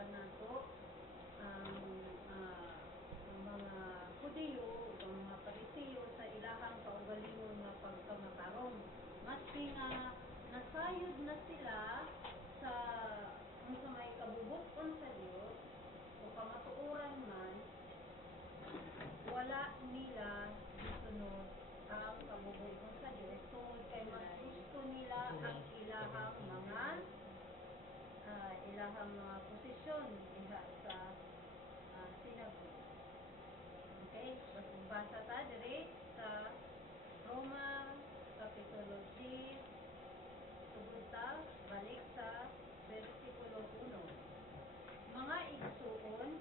gibuhatan nato ang mga Hudiyo, ang mga Parisiyo sa ilahang kaugalingon nga pagkamatarong. Maski nga nasayod na sila sa may kabubuton sa Dios o kamatuoran man, wala nila gisunod ang kabubuton sa Dios tungod kay mas gusto nila ang ilahang mga posisyon diha sa sinagogue. Okay, basa ta dire sa Roma Kapitulo 10, tugod ta balik sa versikulo 1. Mga igsuon,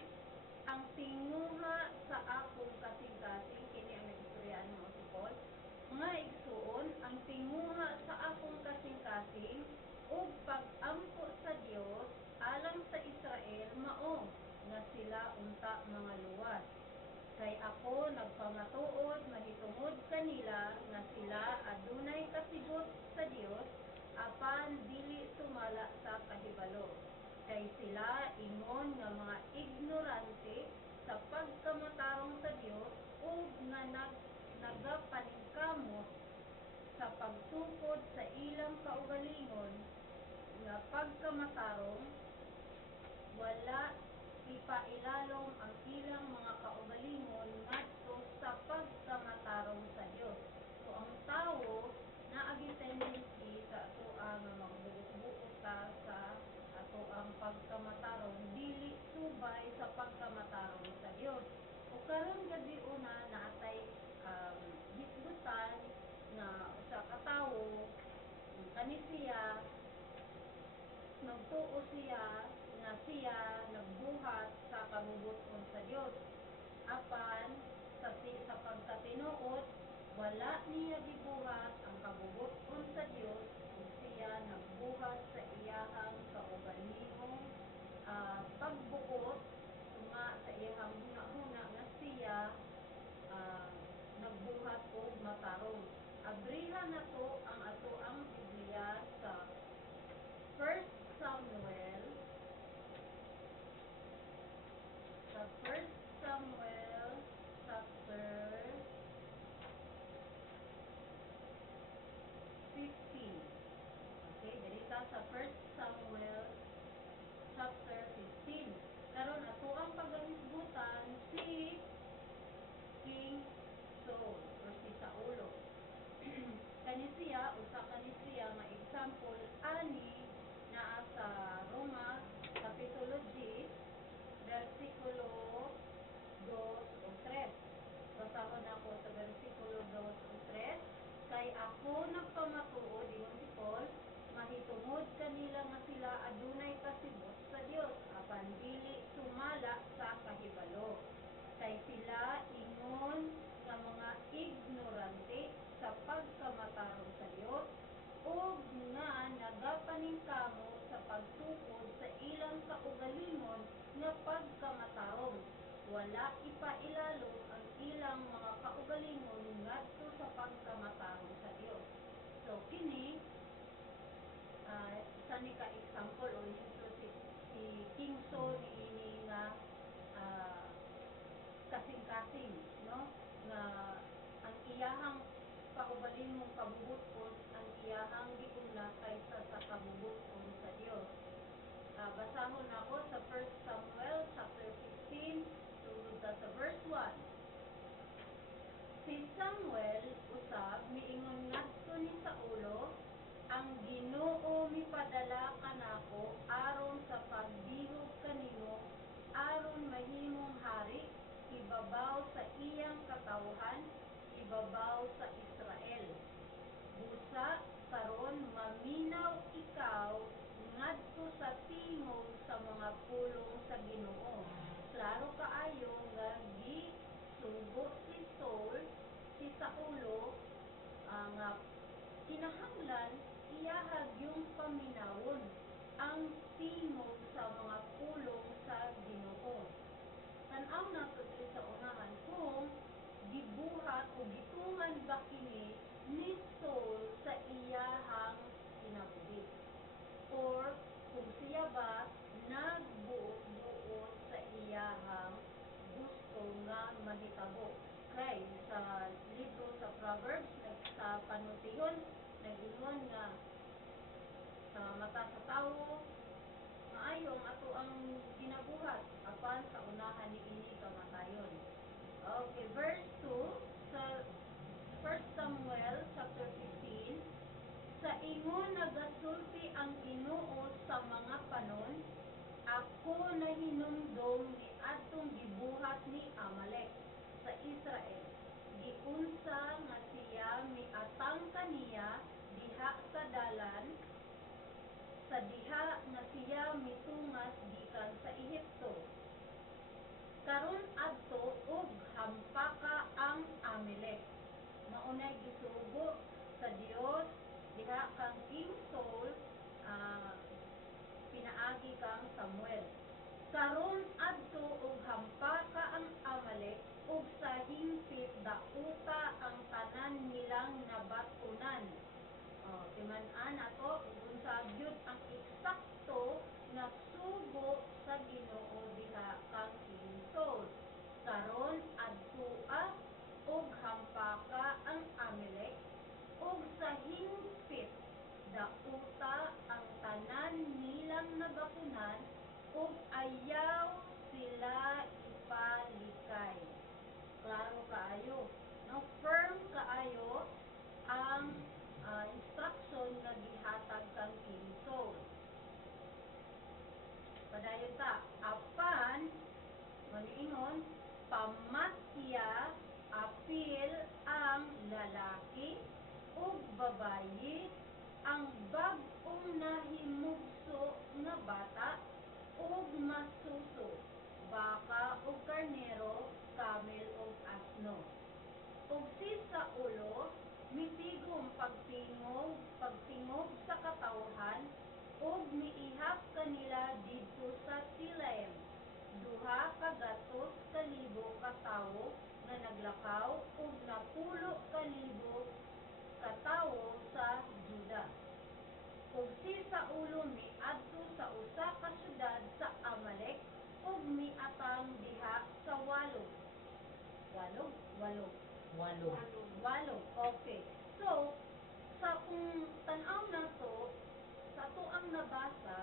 ang tinguha sa akong kasing-kasing, kini ang nag-istoryaan mo si Paul. Mga igsuon, ang tinguha sa akong kasing-kasing ug pag-ampo sa Dios alang sa Israel mao nga sila unta mga luwas. Kay ako nagpamatuod mahitungod kanila nga sila adunay kasibot sa Dios apan dili sumala sa kahibalo. Kay sila ingon nga mga ignorante sa pagkamatarong sa Dios ug nga nagapaningkamot sa pagtukod sa ilang kaugalingon nga pagkamatarong, wala ipailalom ang ilang mga kaugalingon ngadto sa pagkamatarong sa Dios. So ang tawo naagi tendency sa atoa nga magbuot-buot ta sa atoang pagkamatarong dili subay sa pagkamatarong sa Dios. O karon gabi una naatay hisgutan na usa ka tawo kani siya nagtuo siya nga siya nagbuhat sa kabubuton sa Dios. Apan sa pagkatinuod wala niya gibuhat ang kabubuton sa Dios ug siya nagbuhat sa iyahang kaugalingong pagbuot nga sa iyahang huna nga siya nagbuhat og matarong. Abrihan nato ang atoang Biblia sa 1 Samuel chapter 15. Okay, dirita sa 1 Samuel chapter 15. Karon ato ang paghisgutan si King Saul o si Saulo. Usa kani siya nga example ani naa sa Roma Kapitulo 10 versikulo 2 o 3. Basahon ako sa versikulo 2 o 3. Kay ako nagpamatuod, ingon si Paul, mahitungod kanila nga sila adunay kasibot sa Dios apan dili sumala sa kahibalo. Kay sila ingon nga mga ignorante sa pagkamatarong sa Dios ug nga nagapaningkamo sa pagtukod sa ilang kaugalingon nga pagkamatarong. Wala ipailalom ang ilang mga kaugalingon ngadto sa pagkamatarong sa Dios. So kini isa ni ka example o si King Saul ini nga kasing-kasing, no, nga ang iyahang kaugalingong kabubuton ang iyahang giuna kaysa sa kabubuton sa Dios. Basahon ako sa 1 Samuel chapter 15 tungod sa verse 1. Si Samuel usab miingon ngadto ni Saulo, ang Ginoo mipadala kanako aron sa pagdihog kanimo aron mahimong hari ibabaw sa iyang katawhan, ibabaw sa Israel. Busa karon maminaw ikaw ngadto sa tingog sa mga pulong sa Ginoo. Klaro kaayo nga gisugo si Saulo nga kinahanglan iyahag yung paminawon ang tingog sa mga pulong sa Ginoo. Tan-aw na to sa unahan kung gibuhat o gitungan ba kini ni Saul sa iyahang kinabuhi, or kung siya ba nagbuot panultihon nag-ingon nga sa mata sa tawo maayo ang ato ang ginabuhat apan sa unahan niini kamatayon. Okay, verse 2 sa 1 Samuel chapter 15. Sa ingon nagasulti ang Ginoo sa mga panon, ako nahinumdom ni atong gibuhat ni Amalek sa Israel. Giunsa nga siya miatang kaniya diha sa dalan, sa diha nga siya mitungas gikan sa Ehipto. Karon adto ug hampaka ang Amalek. Maunay gisugo sa Dios diha kang King Saul, pinaagi kang Samuel. Karon adto ug hampaka ang Amalek ug sa himpit dauta ang tanan nilang nabatunan. Timan-an ato ug unsa gyud ang eksakto nga sugo sa Ginoo diha kang King Saul. Karon adtoa ug hampaka ang Amalek ug sa himpit dauta ang tanan nilang nagapunan ug ayaw sila ipalikay. Klaro kaayo, no? Firm kaayo ang instruction nga gihatag kang King Saul. Padayon ta, apan maniingon pamatya apil ang lalaki ug babayi, ang bag-ong nahimugso nga bata ug masuso, baka ug karnero, kamel ug asno. Ug si Saulo mitigom pagtingog sa katawhan ug miihap kanila didto sa Telaim. 200,000 ka tawo nga naglakaw ug 10,000 ka tawo sa Juda. Ug si Saulo miadto sa usa ka syudad sa Amalek ug miatang diha sa walog. Walog. Okay. So, sa kung tan-aw na to, sa to ang nabasa,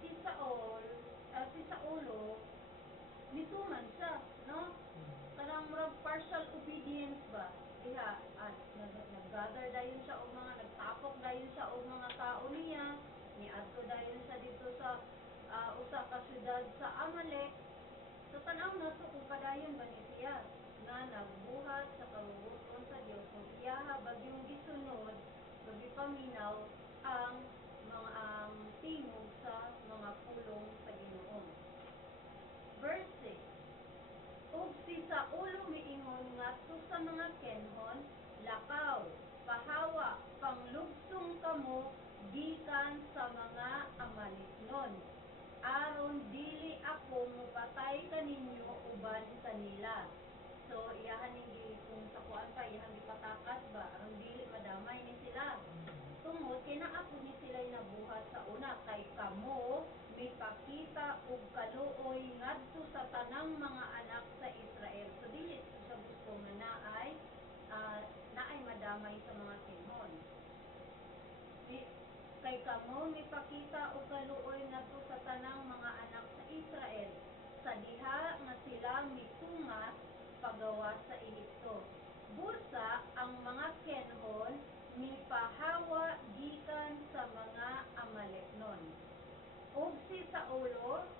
si Saulo, mituman siya, no? Kanang murag partial obedience ba? Diha, at nag-gather dayon siya og mga, nagtapok dayon siya og mga tao niya, niadto dayon siya dito sa usa ka syudad sa Amalek. So, tanaw na to kung padayon ba ni siya na nagbuhat sa kabubuton sa Dios kung iyaha bagyong gisunod, bagi paminaw ang mga tingog sa mga pulong sa Ginoo. Verse 6. Ug si Saulo miingon ngadto sa mga Kenhon, lakaw, pahawa, panglugsong kamo gikan sa mga Amaleknon, aron dili ako mopatay kaninyo uban kanila. So iyahan ni kung sa kuan pa iyahan gipatakas ba aron dili madamay ni sila. Tungod kay naa pud ni sila nabuhat sa una kay kamo mipakita og kaluoy ngadto sa tanang mga anak sa Israel. So dili sa gusto nga naay madamay sa mga Kenhon. Kay kamo mipakita og kaluoy ngadto sa tanang mga anak sa Israel sa diha nga sila mitungas pagawas sa Ehipto. Busa ang mga Kenhon mipahawa gikan sa mga Amaleknon. Ug si Saulo,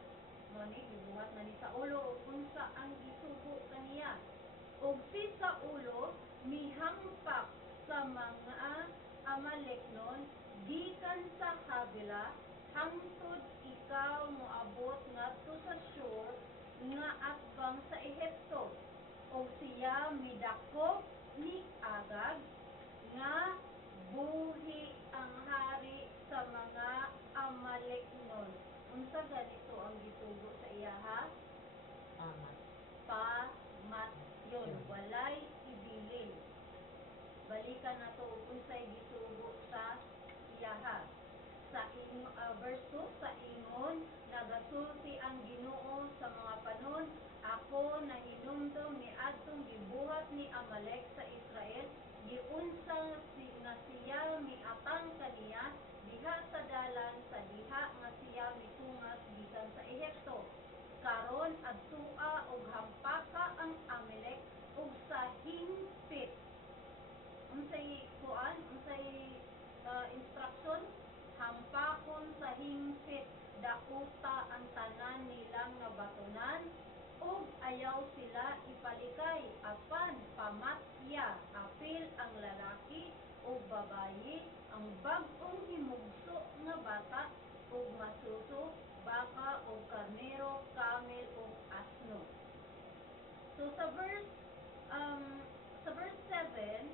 gibuhat na ni Saulo ug unsa ang gisugo kaniya. Ug si Saulo mihampak sa mga Amaleknon gikan sa Havila hangtod ikaw moabot ngadto sa Shur nga atbang sa Ehipto. O siya midakop ni Agag nga buhi ang hari sa mga Amaleknon. Unsa ganito ang gisugo sa iyaha? Pamatyon. Walay ibilin. Balikan na to unsay gisugo sa iyaha. Sa verse 2, sa ingon nagasulti ang Ginoo sa mga panon, ako nahinumdom ni adtong gibuhat ni Amalek sa Israel, gihatang kaniya diha sa dalan sa diha nga siya mitungas gikan sa Ehipto. Karon adtua og hampaka ang Amalek ug sa hingpit. Unsay instruction? Hampakon sa hingpit, dakuta ang tanan nilang nga batunan, ug ayaw sila ipalikay, apan pamatya, apil ang lalaki ug babayi, ang bag-ong himugso nga bata ug masuso, baka ug karnero, kamel ug asno. So sa verse 7,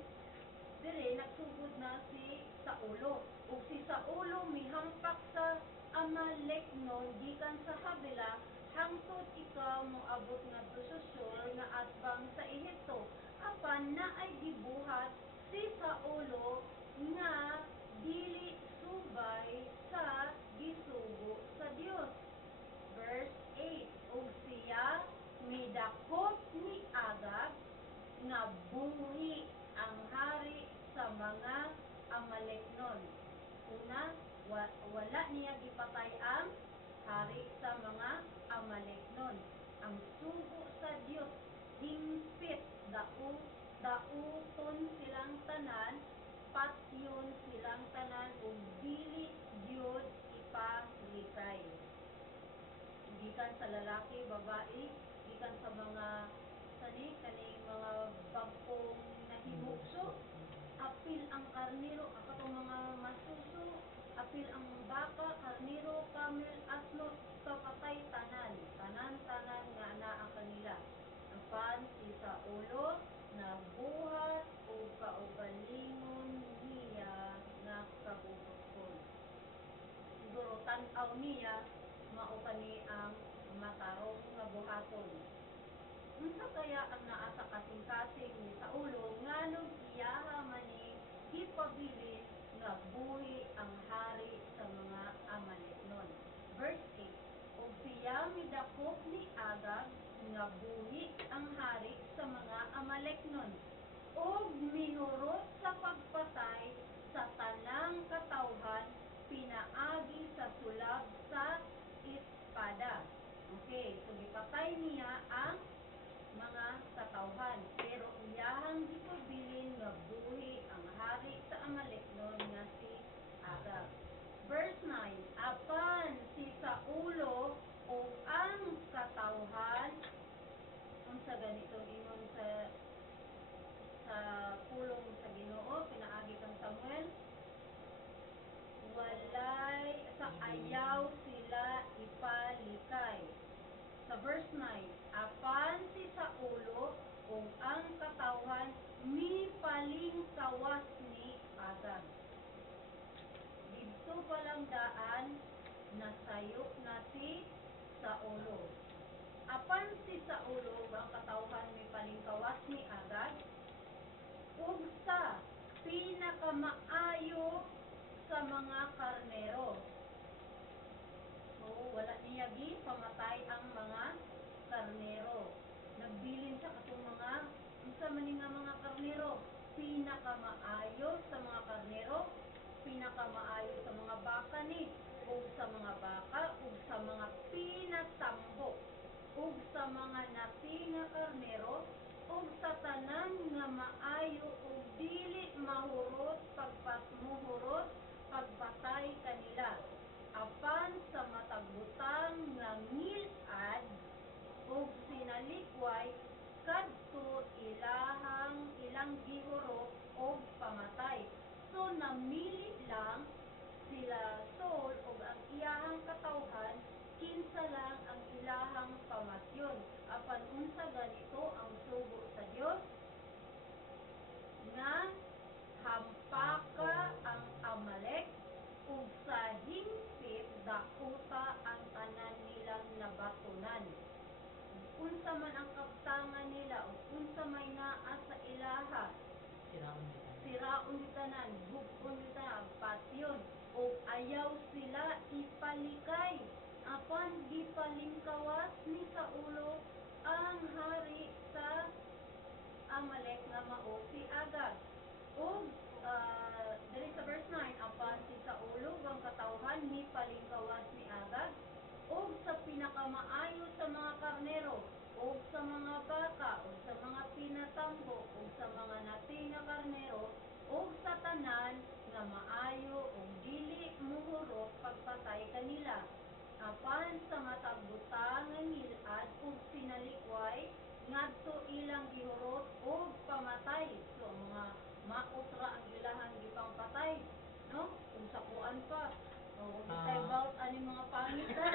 dire nagsugod na si Saulo, ug si Saulo mihampak sa Amaleknon gikan sa Habila hangtod ikaw moabot ngadto sa Shur nga atbang sa Ehipto. Apan naay gibuhat si Saulo nga dili subay sa gisugo sa Dios. Verse 8, ug siya midakop ni Agag nga buhi ang hari sa mga Amaleknon. Una, wala niya gipatay ang hari sa mga Amaleknon. Ang sugo sa Dios hingpit, dauton silang tanan, patyon silang tanan ug dili gyud ipalikay. Gikan sa lalaki, babae, gikan sa mga kaning mga bagong nahimugso, apil ang karnero, katong mga masuso, apil ang baka, karnero, kamel, asno, kapatay tanan nga anaa kanila. Apan si Saulo nabuhat o kaugalingon niya nga kabubuton. Siguro tan-aw niya mao kani ang matarong nga buhaton. Unsa kaya ang naa sa kasing-kasing ni Saulo nganong iyaha man ni gipabilin nga buhi ang hari sa mga Amaleknon. Verse 8, ug siya midakop ni Agag nga buhi ang hari sa mga Amaleknon, ug minurot sa pagpatay sa tanang katawhan pinaagi sa sulab sa espada. Okay, so gipatay niya ang mga katawhan, pero iyahang gipabilin nga buhi ang hari sa Amaleknon nga si Agag. Verse 9, apan si Saulo o ang katawhan, unsa ganitong ingon sa pulong sa Ginoo pinaagi kang Samuel, walay sa ayaw sila ipalikay. Sa verse 9, apan si Saulo o ang katawhan mipaling kawas ni Agag. Dito palang daan nasayo na si Saulo. Apan si Saulo ang katawhan mipaling kawas ni Agag, ug sa pinakamaayo sa mga karnero. So, wala niya pamatay ang mga karnero. Nagbilin sa katong mga, unsa man nga mga karnero, pinakamaayo sa mga karnero, pinakamaayo sa mga baka ni, ug sa mga baka, ug sa mga pinatambo, ug sa mga napi nga karnero, ug sa tanan nga maayo ug dili mahurot pagpatay kanila. Apan sa matagbutang nga ngilad ug sinalikway kadto ilang gihurot og pamatay. So namili lang sila Saul ug ang iyahang katawhan kinsa lang ang ilahang pamatyon. Apan unsa ganito ang sugo sa Dios nga hampaka ang Amalek ug sa hingpit dakuta ang tanan nilang nabatunan. Unsa man ang kabtangan nila ug unsa may naa sa ilaha, siraon tanan, bug-on tanan, patyon, ug ayaw sila ipalikay. Apan gipalingkawas ni Saulo ang hari sa Amalek nga mao si Agag. Ug diri sa verse 9, katauhan ni palingkawas ni Agag, o sa pinakamaayo sa mga karnero, o sa mga baka, o sa mga pinatambo, o sa mga nati nga karnero, o sa tanan nga maayo o dili muhurot pagpatay kanila. Apan sa matag butang nga ngilad ug sinalikway ngadto ilang gihurot og pamatay. So mga maot ra ang ilahang gipangpatay, no? Kung sakuan pa. O tay about ani mga pangit na.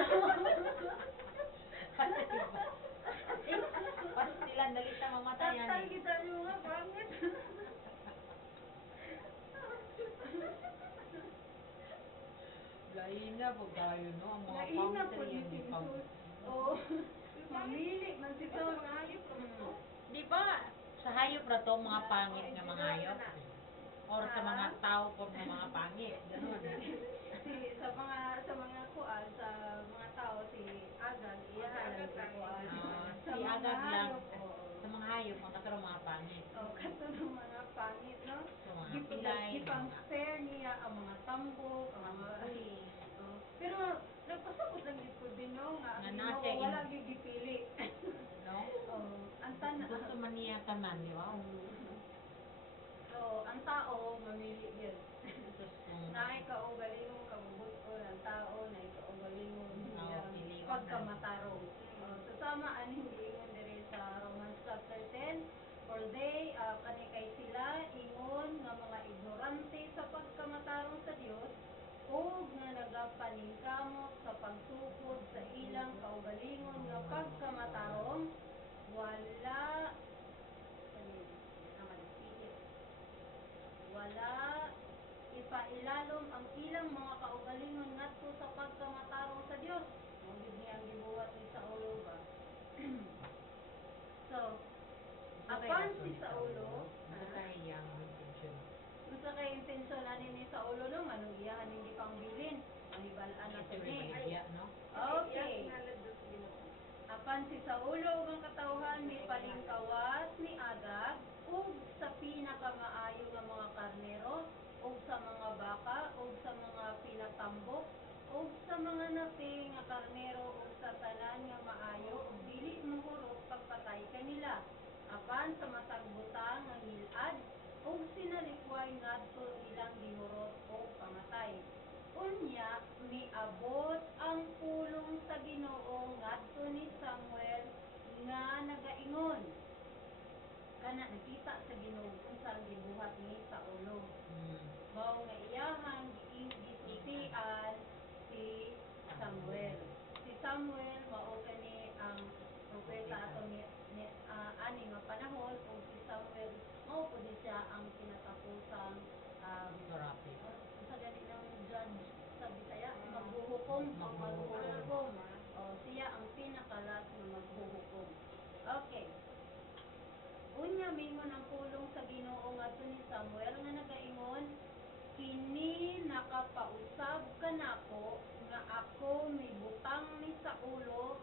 Pas nila dali sa mamatayan Tatay eh. kita yung mga pangit. Laina po tayo, no? Ang mga Laina po pangit yung yan, pinsul. Oh, mamili man si to mga hayop. Di ba, sa hayop na to, mga pangit nga mga hayop? Or sa mga tao po nga mga pangit? Ganun. Sa mga kuan, sa mga tao, si Agag, iyahalan si kuan. Sa Si mga Agag lang. hayop, oo. Sa mga hayop, mga kataro mga pangit. Oh, kato ng mga pangit, no? Sa mga pilay. Ipang-spare niya ang mga tambok, ang mga... Oh. Pero, nagpasabot lang dito din, no? Nga, Nga Ginoo, nasa in- wala gigipili. No? Oh, ang tan- Gusto man niya tanan, di ba? So, ang tao, mamili yun. Tapos kung Naay kaugalingong kabubuton ang tao, naay kaugalingong piliwan pagkamatarong. So, sama ang hindi ingon diri sa Romans chapter 10, for they, kani kay sila, ingon nga mga ignorante sa pagkamatarong sa Dios, o nga nagapaningkamot sa pagsukod sa ilang kaugalingon nga pagkamatarong, wala ipailalom ang ilang mga kaugalingon ngadto sa pagkamatarong sa Dios. Mo gid niya ang gibuhat ni Saulo ba. So, apan si Saulo, Ano tayo yung intention? unsa kay intensyon ani ni Saulo no manugiyahan hindi pangbilin, ang ibalaan na Ito ni. rin no? Okay. Apan si Saulo ug ang katawhan ni palingkawas ni Agag ug sa pinakamaayo nga mga karnero ug sa mga baka ug sa mga pinatambok ug sa mga napi nga karnero ug sa tanan nga maayo ug dili mohurot pagpatay kanila. Apan sa matag butang nga ngilad ug sinalikway ngadto ilang gihurot og pamatay. Unya, miabot ang pulong sa Ginoo ngadto ni Samuel nga nagaingon. Kana nakita sa Ginoo unsa ang gibuhat ni Saulo. Mao nga iyahang gisultian si Samuel. Si Samuel mao kani ang propeta ato ni ani nga panahon ug si Samuel mao pud siya ang kinatapusang Therapy. sa gani ng judge sa Bisaya, maghuhukom. O, siya ang pinakalas na maghuhukom. Okay. Unya mingon ang pulong sa Ginoo ngadto ni Samuel nga nagaingon, kini nakapausab kanako nga ako mibutang ni Saulo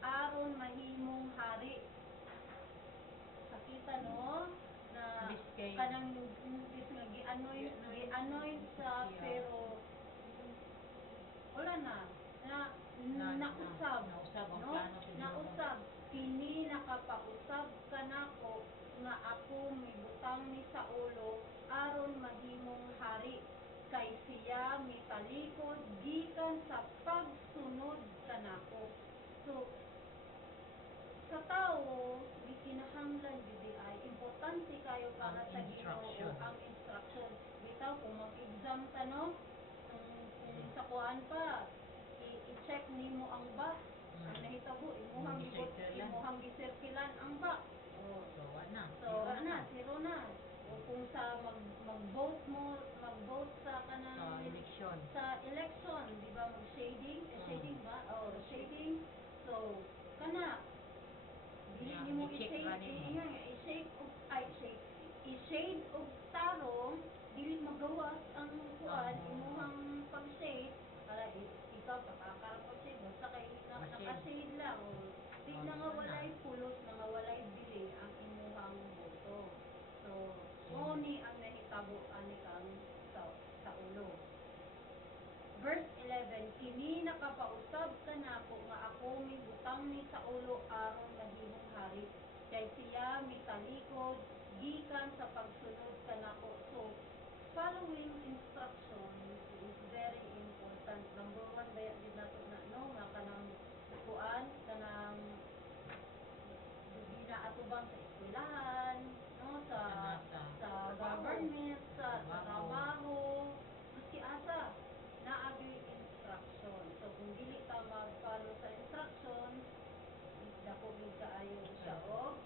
aron mahimong hari. Sakita no na kanang bis nga gianoy sa pero wala na nausab no nausab kini nakapausab kanako nga ako mibutang ni Saulo aron mahimong hari kay siya mitalikod gikan sa pagsunod kanako. So sa tao gikinahanglan gid ay importante kayo para sa Ginoo ang instruction. Bitaw kung mag-exam ta no, kung sa kuan pa i-check nimo ang ba. Ang nahitabo imuhang gisirkilan ang ba. So, wala na. Zero na. O kung sa mag-vote sa kanang election. Sa election, di ba mag-shading? Shading ba? Oh, shading. So, kana dili nimo i-shade og tarong dili magawas ang kuan imuhang pag-shade para ikaw pakakarap og shade basta kay naka-shade lang o di na nga walay pulot nga walay bili ang imuhang boto. So mo ni ang nahitabo ani kang sa ulo. Verse 11 kini nakapausab kanako nga ako mibutang ni sa ulo aron mahimong hari kay siya mitalikod gikan sa pagsunod kanako. So following instructions is very important. Number one, daya din nato na no nga kanang kuan kanang ginaatubang sa eskwelahan, no, sa government, sa trabaho, maski asa naagi instruction. So kung dili ka mag-follow sa instruction, dako gid kaayo siya og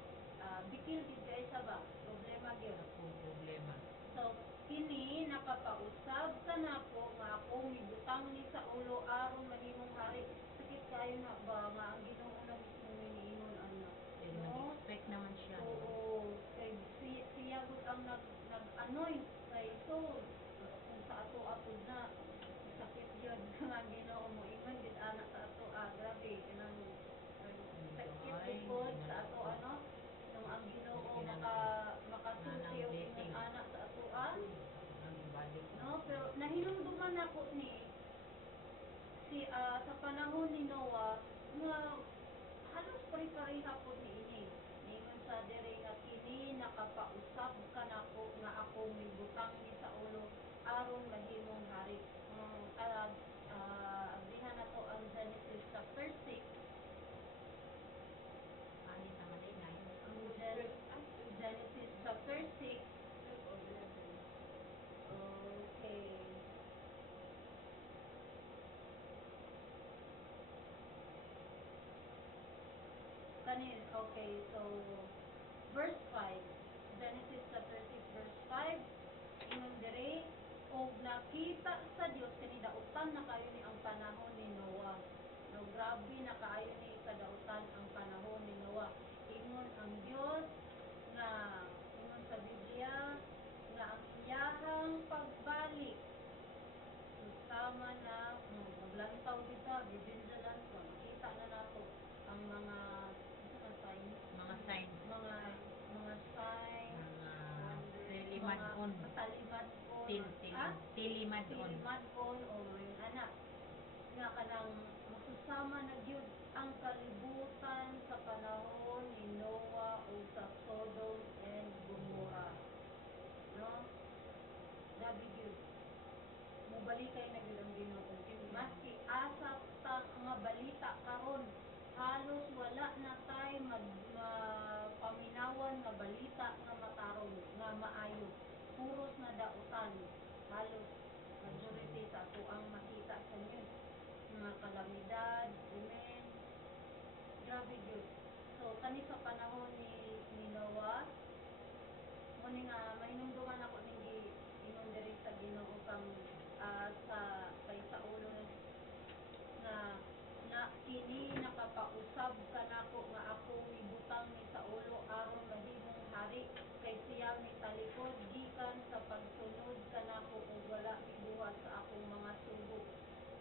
bikil gid kay sa ba problema gyud. Problema. So kini nakapausab kanako nga ako mibutang ni sa ulo aron mahimong hari. Sakit kayo na ba nga ang Ginoo na mismo niingon ana. No? Nag-expect naman siya. Oo. Kay siya gud ang nag-anoint kay Saul. Kung sa ato na sakit yun nga Ginoo mo ingon gid anak sa ato grabe kanang sakit gud sa ato ano nung ang Ginoo makasulti og ingon anak sa ato no, pero nahinumduman ako ni sa panahon ni Noah nga halos pare-pareha po niini. Ningon sa diri nga kini nakapausab kanako nga ako mibutang ni sa ulo aron mahimong hari. Abrihan nato ang Genesis chapter 6. Ani naman din ay. Genesis chapter 6. Okay. Okay, so verse 5. Genesis chapter 6 verse 5. Ingon diri og nakita sa Dios kini dautan na kayo ni ang panahon ni Noah. No, grabe na kaayo ni kadautan ang panahon ni Noah. Ingon ang Dios nga ingon sa Biblia nga ang iyahang pagbalik susama na maglantaw dito bibildalan ko makita na nato ang mga sign Mga sign. mga sign Tilimadon. Tilimadon o yung anak nga kanang masusama na gyud ang kalibutan sa panahon ni Noah o sa Sodom and Gomorrah. No? Grabe gyud. Mubalikay na gyud ang Ginoo. Maski asa ta nga balita karon halos wala na tay paminawan nga balita nga matarong nga maayo. Puros na dautan. Halos majority sa ato ang makita sa news. Mga kalamidad, krimen. Grabe gyud. So kani sa panahon ni Noah mo ni nga mahinungduman ako ning ingon diri sa Ginoo kang sa kay sa ulo nga na kini nakapausab kanako nga ako mibutang ni sa ulo aron mahimong hari kay siya mitalikod gikan sa pagsunod kanako ug wala mibuhat sa akong mga sugo.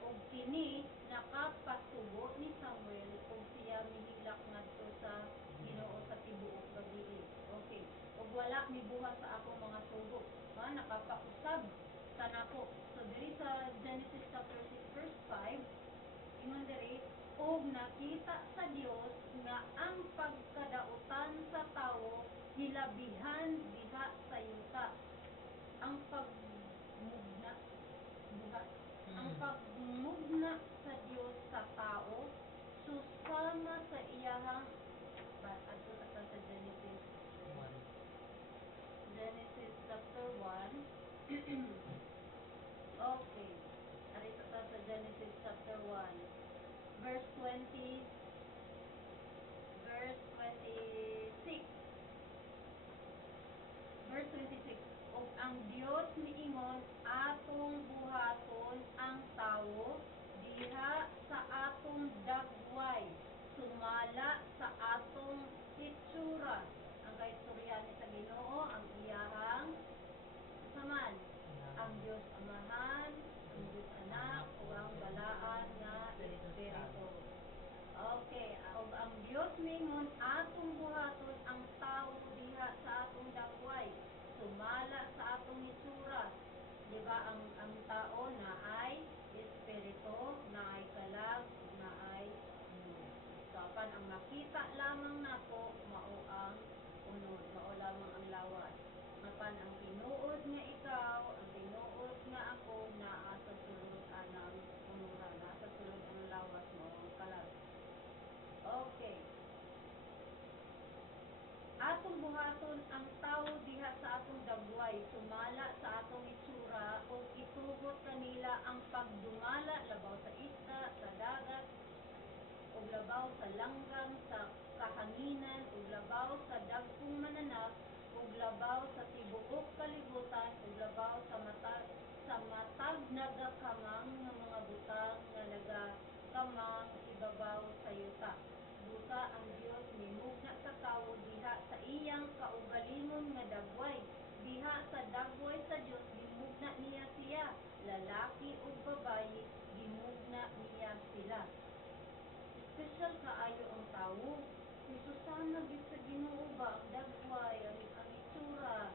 Og kini nakapasugo ni Samuel ug siya mihilak ngadto sa Ginoo sa tibuok gabii. Okay. Ug wala mibuhat sa akong mga sugo. Nakapausab kanako. So diri sa Genesis chapter 6 verse 5 ingon diri og nakita sa Dios nga ang pagkadautan sa tawo hilabihan diha sa yuta. Ang pagmugna buhat ang pagmugna sa Dios sa tao susama sa iyahang adto sa Genesis chapter 1. Okay. Ari sa Genesis chapter 1 verse 26. Verse 26. Og ang Dios miingon atong buhaton ang tawo diha sa atong dagway sumala sa atong hitsura. Ang kaistorya ni sa Ginoo ang iyahang saman ang Dios Amahan, ang Dios Anak ug ang balaan nga Espiritu. Okay, og ang Dios mingon atong buhaton ang tawo diha sa atong dagway sumala sa atong hitsura. Di ba ang tao na ay espiritu, na ay labaw sa langgam sa kahanginan ug labaw sa dagkong mananap ug labaw sa tibuok kalibutan ug labaw sa matag nagakamang nga mga butang nga nagakamang ibabaw sa yuta. Busa ang Dios mimugna sa tawo diha sa iyang kaugalingon nga dagway. Diha sa dagway sa Dios gimugna niya siya, lalaki ug babayi gimugna niya sila. Espesyal kaayo ang tawo. Kay susana gid sa Ginoo ba ang dagway, ang itsura.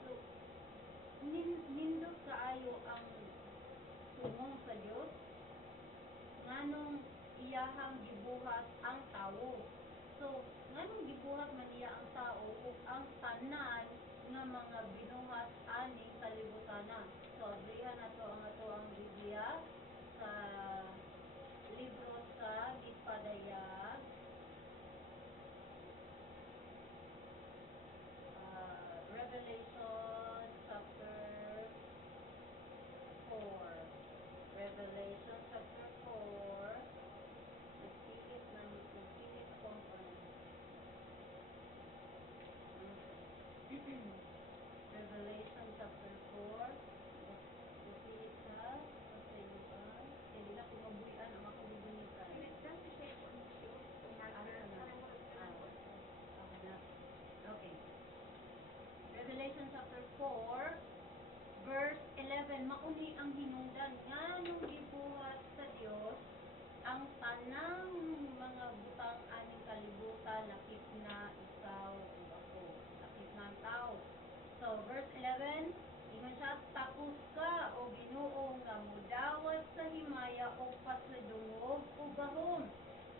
So, nindot kaayo ang tumong sa Dios. Nganong iyahang gibuhat ang tawo. So, nganong gibuhat man iya ang tao ug ang tanan nga mga binuhat aning kalibutana. So, abrihan nato ang ato ang Biblia sa libro sa Gitpadayag, Revelation chapter 4. Revelation chapter 4. Nagpilit ako ang Revelation chapter 4. Nagpilit ka sa iyuan. Hindi na kumabuyan ang makabubunikan. Okay. Revelation chapter 4, verse 11. Mauni ang hinungdan nga nung gibuhat sa Dios ang tanang mga butang aning kalibutan, lakip na ikaw ug ako, lakip na ang tao. So verse 11, ingon siya, tapos ka o Ginoo nga mudawat sa himaya o pasadungog o gahom,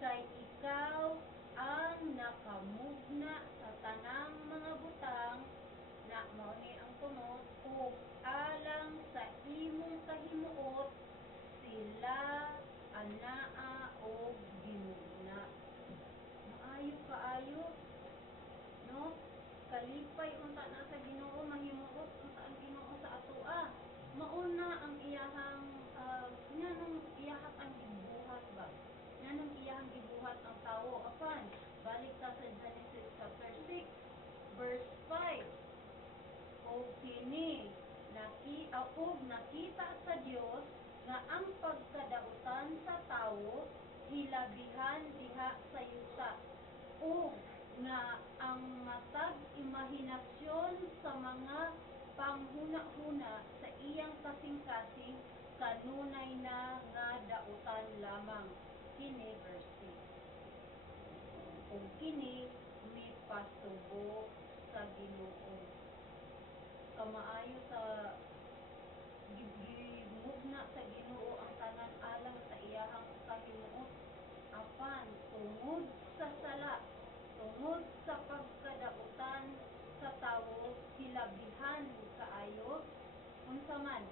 kay ikaw ang nakamugna sa tanang mga butang na mauni ang tumot o alang sa imong kahimuot sila anaa o ginugna. Maayo kaayo, no? Kalipay unta na sa Ginoo, mahimuot unta ang Ginoo sa atoa. Mauna ang iyahang nganong iyahat ang gibuhat ba? Nganong iyahang gibuhat ang tawo? Apan balik ta sa Genesis chapter 6 verse 5. O kini nakita sa Dios nga ang pagkadautan sa tawo hilabihan diha sa yuta, o nga ang matag imahinasyon sa mga panghuna-huna sa iyang kasing-kasing kanunay na nga dautan lamang. Kini verse 6. Kung kini mipasubo sa Ginoo. Kamaayo sa gimugna sa Ginoo ang tanan alang sa iyahang kahimuot. Apan tungod sa sala, tungod sa pagkadautan sa tawo hilabihan kaayo, unsa man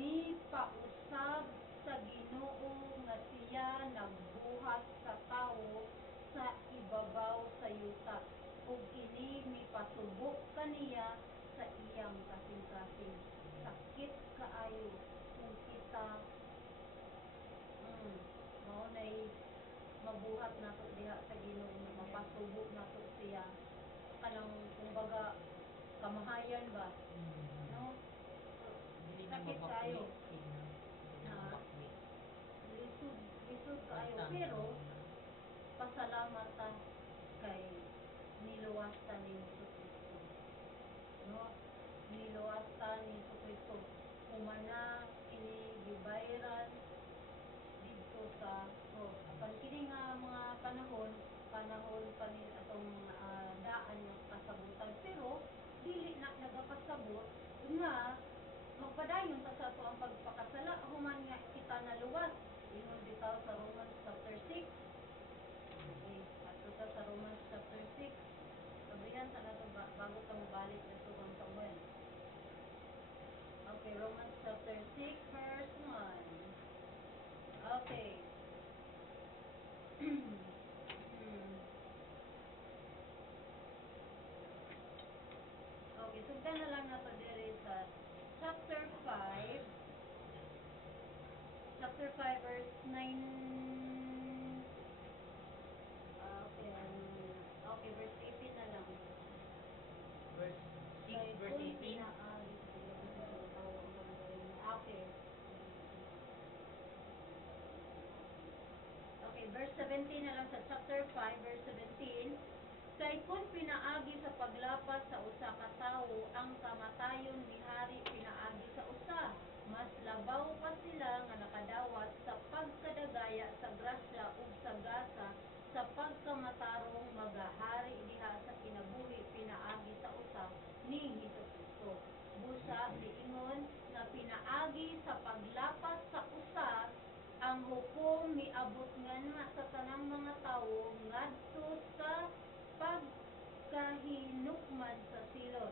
mipausab sa Ginoo nga siya nagbuhat sa tawo sa ibabaw sa yuta, ug ini mipasubok kaniya sa iyang kasing-kasing. Sakit kaayo kung kita maunay mabuhat nato diha sa Ginoo, mapasubok nato siya kanang kumbaga kamahayan ba, no? Sakit kaayo, lisod kaayo, pero pasalamat ta kay niluwas ta ni Jesucristo, no? Niluwas ta ni Jesucristo, humana ini gibayran dito sa cross. Apan kini nga mga panahon pa ni atong daan ng kasabutan, pero dili na nagapasabot nga magpadayon ta sa ato ang pagpakasala human nga kita naluwas. Ingon bitaw sa Romans chapter 6. Okay, ato sa Romans chapter 6. Sabihan sa nato bago ka mabalik dito ang tawon. Okay, Romans chapter 6 verse 1. Okay. Okay, sugdan na lang nato diri sa chapter 5 verse 9 verse 17 na lang sa chapter 5, verse 17. Kay kun pinaagi sa paglapas sa usa ka tawo ang kamatayon ni hari pinaagi sa usa, mas labaw pa sila nga nakadawat sa pagkadagaya sa grasya ug sa gasa sa pagkamatarong magahari diha sa kinabuhi pinaagi sa usa ni Hesukristo. Busa diingon nga pinaagi sa paglapas sa usa ang hukom miabot nga sa tanang mga tawo ngadto sa pagkahinukman sa silot.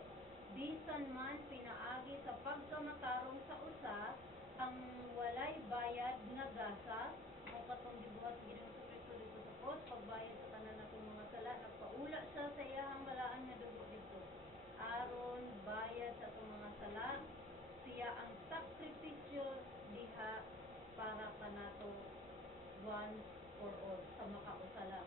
Bisan man pinaagi sa pagkamatarong sa usa ang walay bayad nga gasa mo katong gibuhat ni Ginoong Kristo dito sa cross, pagbayad sa tanan natong mga sala, nagpaula siya sa iyang balaan nga dugo dito aron bayad sa atong mga sala. Siya ang sakripisyo diha para kanato once for all sa makausa lang.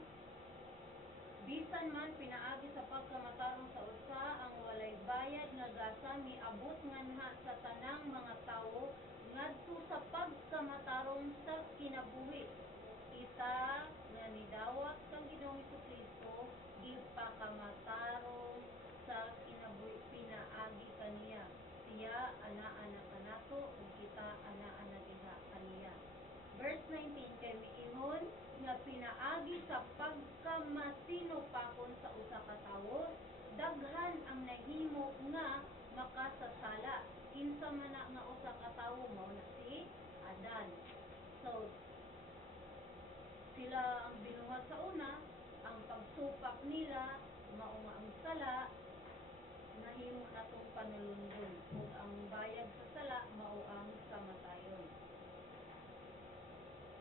Bisan man pinaagi sa pagkamatarong sa usa ang walay bayad nga gasa miabot nganha sa tanang mga tawo ngadto sa pagkamatarong sa kinabuhi. Kita nga nidawat kang Ginoong Hesukristo gipakamatarong sa kinabuhi pinaagi kaniya. Siya ana-ana kanato ug kita ana-ana diha kaniya. Verse 19 kay miingon nga pinaagi sa pagkamasinupakon sa usa ka tawo, daghan ang nahimo nga makasasala. Kinsa man na nga usa ka tawo mao na si Adan. So sila ang binuhat sa una, ang pagsupak nila mao nga ang sala nahimo natong panulundon ug ang bayad sa sala mao ang kamatayon.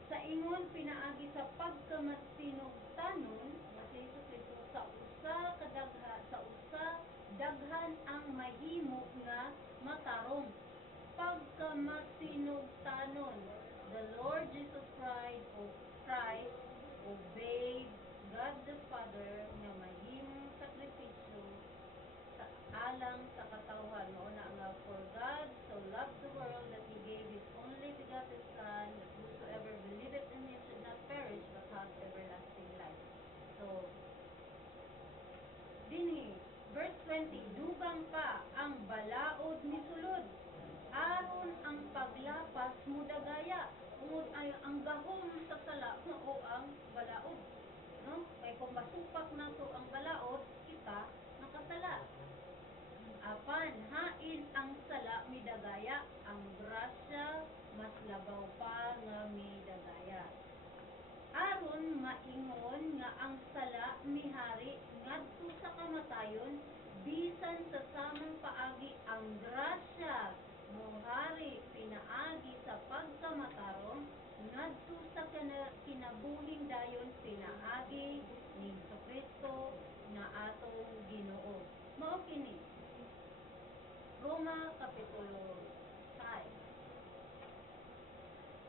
Sa ingon pinaagi sa pagkamasinugtanon nga si Hesukristo sa usa kadagha sa usa daghan ang mahimo nga matarong. Pagkamasinugtanon, the Lord Jesus Christ obeyed God the Father nga mahimong sakripisyo sa alang sa katawhan. Mao na nga, for God so loved the world that He gave His only begotten Son, that whosoever believeth in Him should not perish but have everlasting life. So, dinhi, verse 20, dugang pa ang balaod ni sulod, aron ang paglapas mudagaya. Ungod ay ang gahom sa sala mao ang balaod. No? Kay kung masupak nato ang balaod, kita nakasala. Apan hain ang sala midagaya, ang grasya mas labaw pa nga midagaya. Aron maingon nga ang sala mihari ngadto sa kamatayon, bisan sa samang paagi ang grasya mohari pinaagi sa pagkamatarong ngadto sa kinabuhing dayon pinaagi ni Hesukristo nga atong Ginoo. Mao kini Roma Kapitulo 5.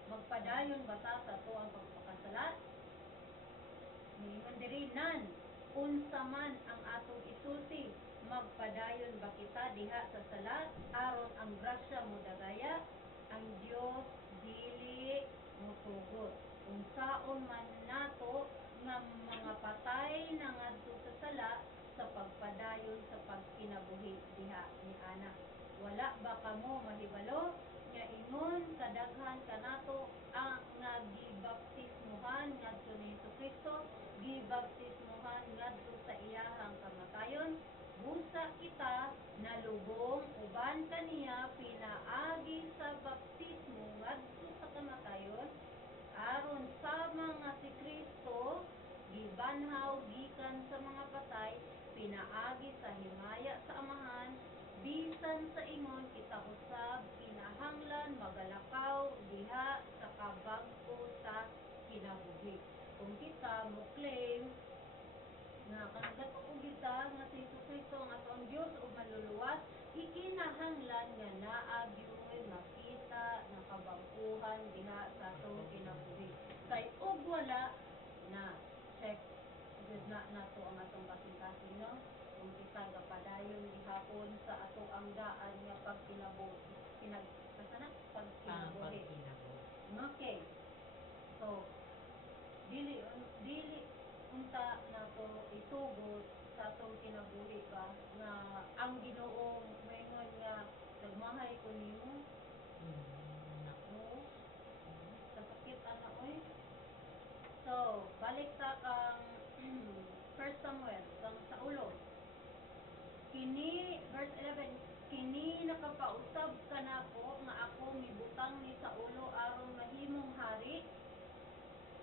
Magpadayon bata sa to ang pagpakasala. Ningon diri nan, unsa man ang atong isulti, magpadayon ba kita diha sa sala aron ang grasya mo dagaya? Ang Dios dili mosugot. Unsaon man nato nga mga patay na ngadto sa sala sa pagpadayon sa pagkinabuhi diha ni ana. Wala ba kamo mahibalo nga ingon kadaghan kanato ang nga gibaptismuhan ngadto ni Hesukristo, gibaptismuhan ngadto sa iyahang kamatayon? Busa kita nalubong uban kaniya pinaagi sa baptismo ngadto sa kamatayon, aron sama nga si Kristo gibanhaw gikan sa mga patay, pinaagi sa himaya sa amahan, bisan sa ingon kita usab kinahanglan magalakaw diha sa kabag-o sa kinabuhi. Kung kita mo claim nga kanagadto kita nga si Hesukristo ang atong Dios o maluluwas, ikinahanglan nga naa gyud makita nga kabag-uhan diha sa atong kinabuhi. Kay ug wala na check good na nato ang atong kasing-kasing, no? Kung kita gapadayon gihapon sa ato ang daan nga pagkinabuhi, pagkinabuhi. Okay. So, dili unta nato itugot sa atong kinabuhi ba nga ang Ginoo moingon nga nagmahay ko nimo. Nako. Kasakit ana oy. So, balik ta kang 1 Samuel kang sa ulo. Kini verse 11, kini nakapausab kanako nga ako mibutang ni Saulo aron mahimong hari.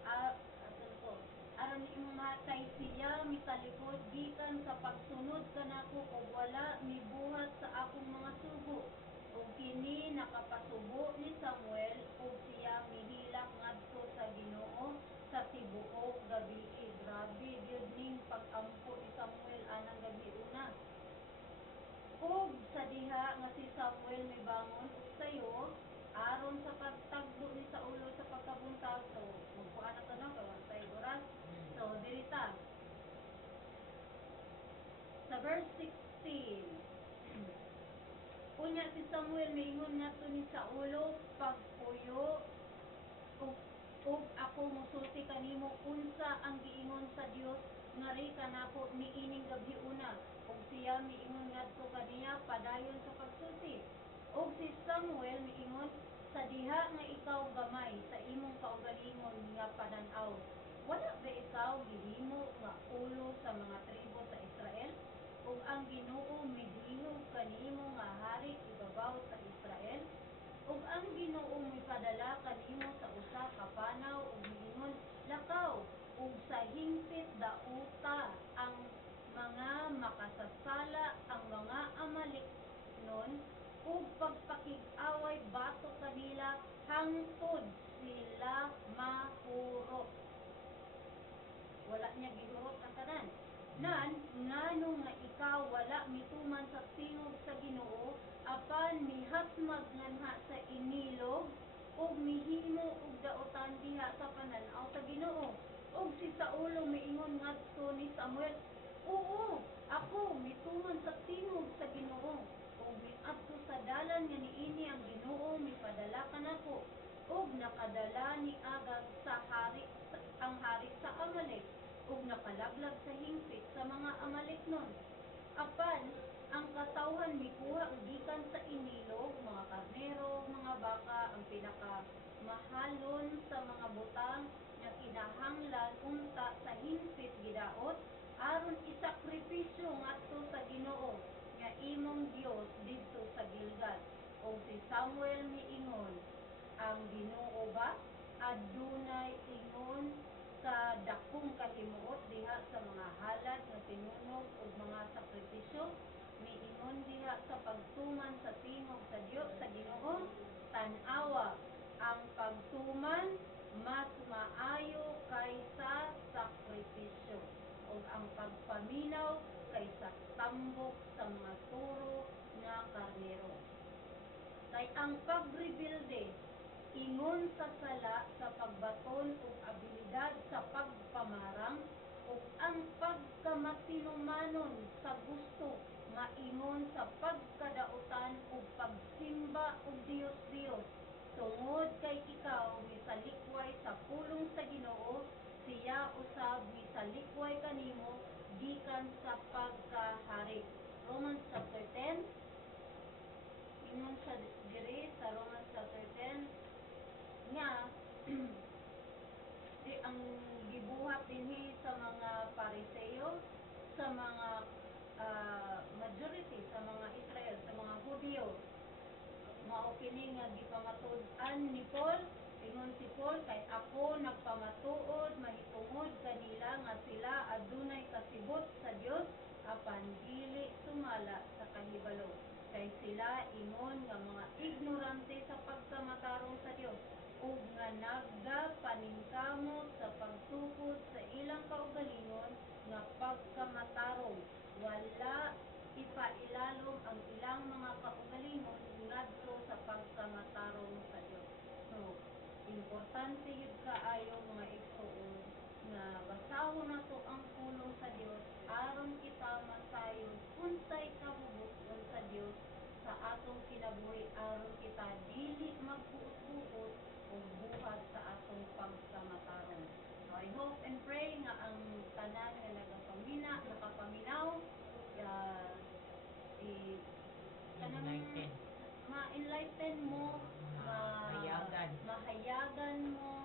Asan to? Aron imong kay siya mitalikod gikan sa pagsunod kanako ug wala mibuhat sa akong mga sugo. Ug kini nakapasubo ni Samuel ug siya mihilak ngadto sa Ginoo sa tibuok gabi. Grabe gyud ning pag-ampo ni Samuel anang gabi una. Ug sa diha nga si Samuel mibangon ug sayo aron sa pagtagbo ni Saulo sa pagkabuntag. So, magkuha na to no, kaya sa oras. So, dirita. Sa verse 16. Unya si Samuel miingon ngadto ni Saulo, pagpuyo ug ako musulti kanimo unsa ang giingon sa Dios ngari kanako niining gabi una. Ug siya miingon ngadto kaniya padayon sa pagsulti. Ug si Samuel miingon, sa diha nga ikaw gamay sa imong kaugalingon nga panan-aw, wala ba ikaw gihimo nga ulo sa mga tribo sa Israel? Ug ang Ginoo midlihog kanimo nga hari ibabaw sa Israel? Ug ang Ginoo mipadala kanimo sa usa ka panaw ug miingon, lakaw ug sa hingpit dauta ang mga makasasala ang mga Amaleknon ug pagpakig-away bato kanila hangtod sila mahurot. Wala niya gihurot ang tanan. Nan ngano nga ikaw wala mituman sa tingog sa Ginoo apan mihasmag nganha sa inilog ug mihimo og daotan diha sa panan-aw sa Ginoo. Ug si Saulo miingon ngadto ni Samuel, oo, ako mituman sa tingog sa Ginoo. Ug miadto sa dalan nga niini ang Ginoo mipadala kanako. Ug nakadala ni Agag sa ang hari sa Amalek. Ug nakalaglag sa hingpit sa mga Amaleknon. Apan ang katawhan mikuha gikan sa inilog, mga karnero, mga baka, ang pinakamahalon sa mga butang na kinahanglan unta sa hingpit gidaot aron isakripisyo ngadto sa Ginoo nga imong Dios didto sa Gilgal. Ug si Samuel miingon, ang Ginoo ba adunay ingon sa dakong kahimuot diha sa mga halad nga tinunog ug mga sakripisyo, miingon diha sa pagtuman sa tingog sa Dios sa Ginoo, tan-awa ang pagtuman mas maayo kaysa sakripisyo ug ang pagpaminaw kaysa tambok sa mga turo nga karnero. Kay ang pagrebilde ingon sa sala sa pagbaton ug abilidad sa pagpamarang ug ang pagkamatinumanon sa gusto maingon sa pagkadautan ug pagsimba og Dios-Dios. Tungod kay ikaw misalikway sa pulong sa Ginoo, siya usab misalikway kanimo gikan sa pagkahari. Romans chapter 10. Ingon sa diri sa Romans chapter 10 nga di ang gibuhat dinhi sa mga Pariseo, sa mga majority sa mga Israel, sa mga Hudyo, mao kini nga gipamatud-an ni Paul. Ingon si Paul, kay ako nagpamatuod mahitungod kanila nga sila adunay kasibot sa Dios apan dili sumala sa kahibalo. Kay sila ingon nga mga ignorante sa pagkamatarong sa Dios ug nga naggapaningkamot sa pagtukod sa ilang kaugalingon nga pagkamatarong. Wala ipailalom ang ilang mga kaugalingon ngadto sa pagkamatarong sa Dios. So, importante yun kaayo mga igsoon nga basahon nato ang pulong sa Dios aron kita masayon unsay kahubuton sa Dios sa atong kinabuhi aron kita dili magbuot-buot o buhat sa atong pagkamatarong. So I hope kanang Enlighten. ma-enlighten mo, Mahayagan. mahayagan mo,